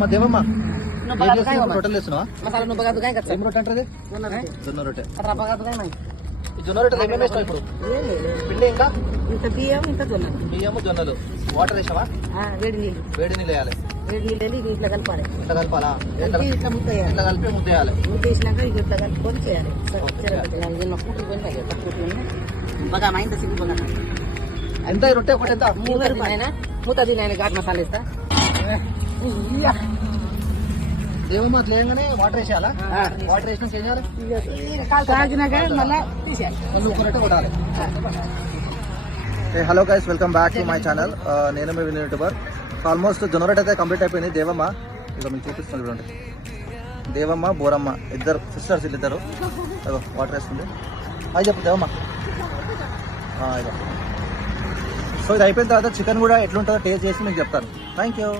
అమ్మ దేవమ్మ రొట్టెలు వేస్తున్నావా? ఏం రొట్టె అంటారు? జొన్న రొట్టె. ఈ జొన్న రొట్టెలు ఏమేమి వేస్తావు ఇప్పుడు? పిండి ఇంకా బియ్యము జొన్నలు. వాటర్ వేసావా? వేడి నీళ్ళు వేయాలి. ఇట్లా కలపాలా? ఇట్లా కలిపి ముద్ద వేయాలి. వేసినాక ఇట్లా కలుపుకొని చేయాలి. ఎంత రొట్టె ఒకటి ఎంత? 30 రూపాయలు. మూత తినే ఘాట్ మసాలా ఇస్తా. దేవమ్మ లేగానే వాటర్ వేసేయాలా? వాటర్ వేసినాక ఏం చేయాలి? తాగినాక మళ్ళీ తీసేయాలి. ఒక రొట్టె కొట్టాలి. Hello guys, welcome back to my channel. నేను మీ వినయ్ యూట్యూబర్. ఆల్మోస్ట్ జొన్న రొట్టె అయితే కంప్లీట్ అయిపోయింది. దేవమ్మ ఇక మీకు చూపిస్తుంది చూడండి. దేవమ్మ బోరమ్మ ఇద్దరు సిస్టర్స్, ఇద్దరు వాటర్ వేస్తుంది. అది చెప్పు దేవమ్మ. ఇక సో ఇది అయిపోయిన తర్వాత చికెన్ కూడా ఎట్లుంటుందో టేస్ట్ చేసి మీకు చెప్తాను. Thank you.